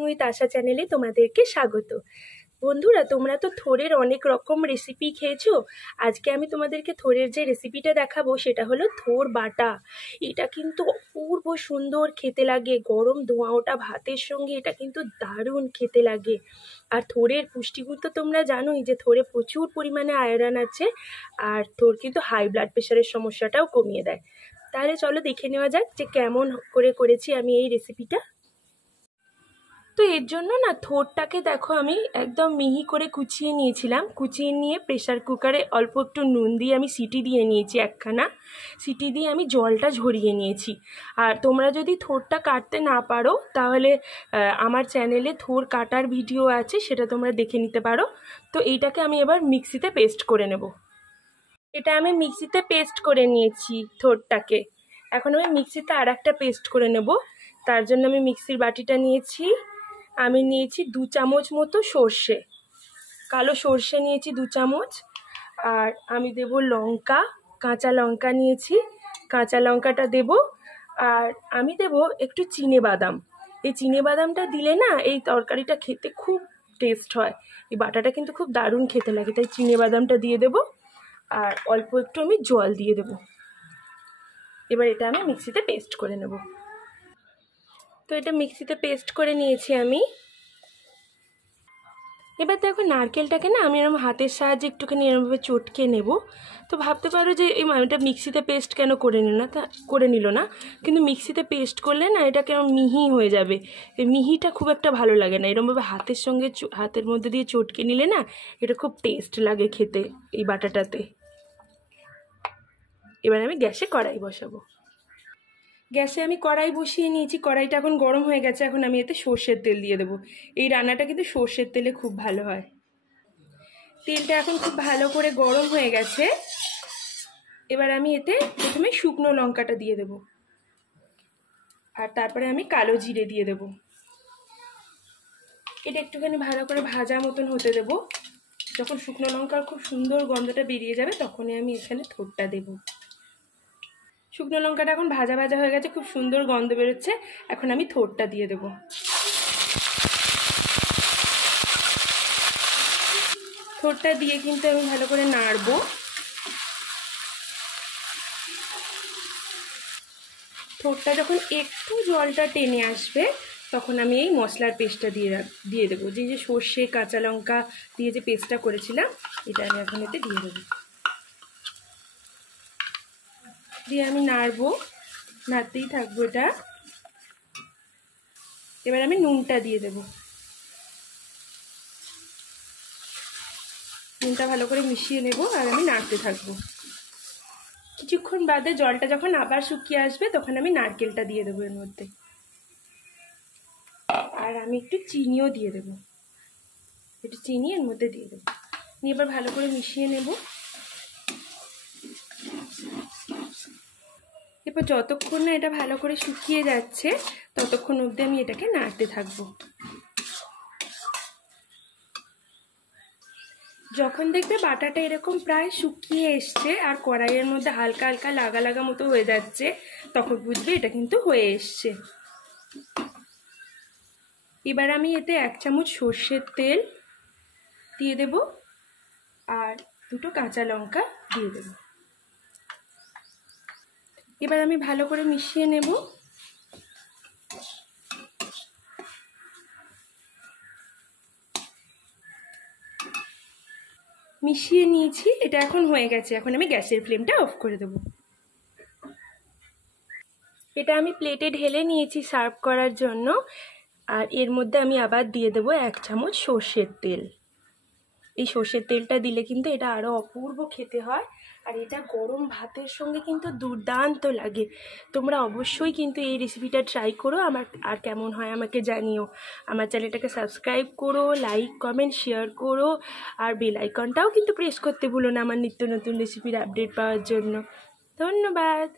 With আশা চ্যানেলে তোমাদেরকে স্বাগত। বন্ধুরা, তোমরা তো থোড়ের অনেক রকম রেসিপি খেয়েছো। আজকে আমি তোমাদেরকে থোড়ের যে রেসিপিটা দেখাবো সেটা হলো থোড় বাটা। এটা কিন্তু অপূর্ব সুন্দর খেতে লাগে, গরম ধোঁয়া ওটা ভাতের সঙ্গে এটা কিন্তু দারুণ খেতে লাগে। আর থোড়ের পুষ্টিগুণ তো তোমরা জানোই যে থোড়ে প্রচুর পরিমাণে আয়রন আছে, আর থোড় কিন্তু হাই ব্লাড প্রেশারের সমস্যাটাও কমিয়ে দেয়। তাহলে চলো দেখে নেওয়া যাক যে কেমন করে করেছি আমি এই রেসিপিটা। তো এর জন্য না থোড়টাকে দেখো আমি একদম মিহি করে কুচিয়ে নিয়েছিলাম। কুচিয়ে নিয়ে প্রেশার কুকারে অল্প একটু নুন দিয়ে আমি সিটি দিয়ে নিয়েছি একখানা। সিটি দিয়ে আমি জলটা ঝরিয়ে নিয়েছি। আর তোমরা যদি থোড়টা কাটতে না পারো তাহলে আমার চ্যানেলে থোড় কাটার ভিডিও আছে, সেটা তোমরা দেখে নিতে পারো। তো এইটাকে আমি এবার মিক্সিতে পেস্ট করে নেব। এটা আমি মিক্সিতে পেস্ট করে নিয়েছি থোড়টাকে। এখন আমি মিক্সিতে আর একটা পেস্ট করে নেব। তার জন্য আমি মিক্সির বাটিটা নিয়েছি। আমি নিয়েছি 2 চামচ মতো সর্ষে, কালো সর্ষে নিয়েছি 2 চামচ। আর আমি দেব লঙ্কা, কাঁচা লঙ্কা নিয়েছি, কাঁচা লঙ্কাটা দেব। আর আমি দেব একটু চিনে বাদাম। এই চিনে বাদামটা দিলে না এই তরকারিটা খেতে খুব টেস্ট হয়। এই বাটাটা কিন্তু খুব দারুণ খেতে লাগে, তাই চিনে বাদামটা দিয়ে দেব। আর অল্প একটু আমি জল দিয়ে দেব। এবার এটা আমি মিক্সিতে পেস্ট করে নেব। তো এটা মিক্সিতে পেস্ট করে নিয়েছি আমি। এবার দেখো নারকেলটাকে না আমি এরকম হাতের সাহায্যে একটুখানি এরকমভাবে চটকে নেব। তো ভাবতে পারো যে এই এটা মিক্সিতে পেস্ট কেন করে নিল না, কিন্তু মিক্সিতে পেস্ট করলে না এটা কেমন মিহি হয়ে যাবে। এই মিহিটা খুব একটা ভালো লাগে না, এরকমভাবে হাতের মধ্যে দিয়ে চটকে নিলে না এটা খুব টেস্ট লাগে খেতে এই বাটাটাতে। এবার আমি গ্যাসে কড়াই বসাবো। গ্যাসে আমি কড়াই বসিয়ে নিয়েছি, কড়াইটা এখন গরম হয়ে গেছে। এখন আমি এতে সর্ষের তেল দিয়ে দেবো। এই রান্নাটা কিন্তু সর্ষের তেলে খুব ভালো হয়। তেলটা এখন খুব ভালো করে গরম হয়ে গেছে। এবার আমি এতে প্রথমে শুকনো লঙ্কাটা দিয়ে দেব, আর তারপরে আমি কালো জিরে দিয়ে দেব। এটা একটুখানি ভালো করে ভাজা মতন হতে দেব। যখন শুকনো লঙ্কার খুব সুন্দর গন্ধটা বেরিয়ে যাবে তখনই আমি এখানে থোড়টা দেব। শুকনো লঙ্কাটা এখন ভাজা ভাজা হয়ে গেছে, খুব সুন্দর গন্ধ বেরোচ্ছে। এখন আমি থোড়টা দিয়ে দেব। থোড়টা দিয়ে কিন্তু আমি ভালো করে নাড়বো। থোড়টা যখন একটু জলটা টেনে আসবে তখন আমি এই মশলার পেস্টটা দিয়ে দেবো। যে সর্ষে কাঁচা লঙ্কা দিয়ে যে পেস্টটা করেছিলাম এটা আমি এখন এতে দিয়ে দেবো। দিয়ে আমি নাড়বো, নাড়তেই থাকবো এটা। এবার আমি নুনটা দিয়ে দেব। নুনটা ভালো করে মিশিয়ে নেব আর আমি নাড়তে থাকবো। কিছুক্ষণ বাদে জলটা যখন আবার শুকিয়ে আসবে তখন আমি নারকেলটা দিয়ে দেবো এর মধ্যে। আর আমি একটু চিনিও দিয়ে দেবো, একটু চিনি এর মধ্যে দিয়ে দেবো। নিয়ে এবার ভালো করে মিশিয়ে নেব। এরপর যতক্ষণ না এটা ভালো করে শুকিয়ে যাচ্ছে ততক্ষণ অবধি আমি এটাকে নাড়তে থাকবো। যখন দেখবে বাটাটা এরকম প্রায় শুকিয়ে এসছে আর কড়াইয়ের মধ্যে হালকা হালকা লাগা লাগা মতো হয়ে যাচ্ছে, তখন বুঝবে এটা কিন্তু হয়ে এসছে। এবার আমি এতে 1 চামচ সর্ষের তেল দিয়ে দেব আর 2টো কাঁচা লঙ্কা দিয়ে দেব। এবার আমি ভালো করে মিশিয়ে নেব। মিশিয়ে নিয়েছি, এটা এখন হয়ে গেছে। এখন আমি গ্যাসের ফ্লেমটা অফ করে দেব। এটা আমি প্লেটে ঢেলে নিয়েছি সার্ভ করার জন্য। আর এর মধ্যে আমি আবার দিয়ে দেবো 1 চামচ সর্ষের তেল। এই সর্ষের তেলটা দিলে কিন্তু এটা আরও অপূর্ব খেতে হয়, আর এটা গরম ভাতের সঙ্গে কিন্তু দুর্দান্ত লাগে। তোমরা অবশ্যই কিন্তু এই রেসিপিটা ট্রাই করো। আর কেমন হয় আমাকে জানিও। আমার চ্যানেলটাকে সাবস্ক্রাইব করো, লাইক কমেন্ট শেয়ার করো, আর বেল আইকনটাও কিন্তু প্রেস করতে ভুলো না আমার নিত্য নতুন রেসিপির আপডেট পাওয়ার জন্য। ধন্যবাদ।